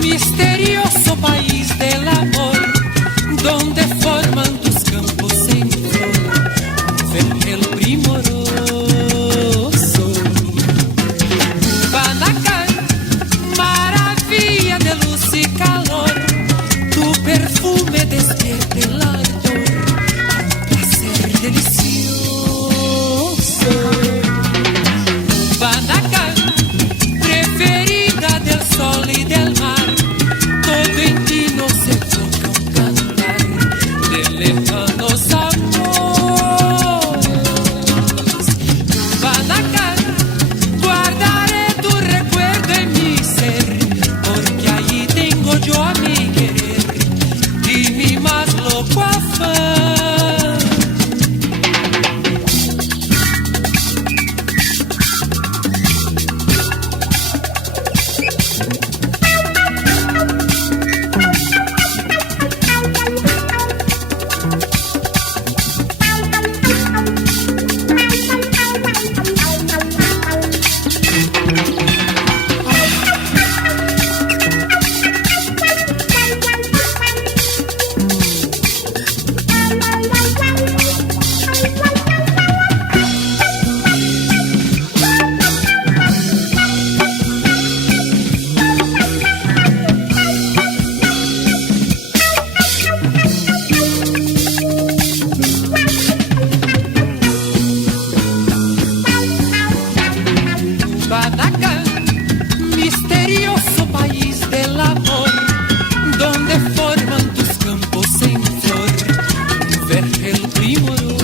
Misterioso país del amor, donde forman tus campos en flor, vergel primoroso. Guanacan, maravilla de luz y calor, tu perfume despierta el ardor, un placer delicioso. Guanacan, preferida del sol y del mar, todo en ti no se toca un cantar de lejanos amores. Guanacan, guardaré tu recuerdo en mi ser, porque allí tengo yo a mi querer y mi más loco afán. Guanacan, misterioso país del amor, donde forman tus campos en flor, un vergel primoroso.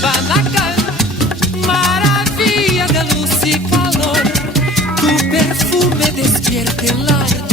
Guanacan, maravilla de luz y calor, tu perfume despierta el aire,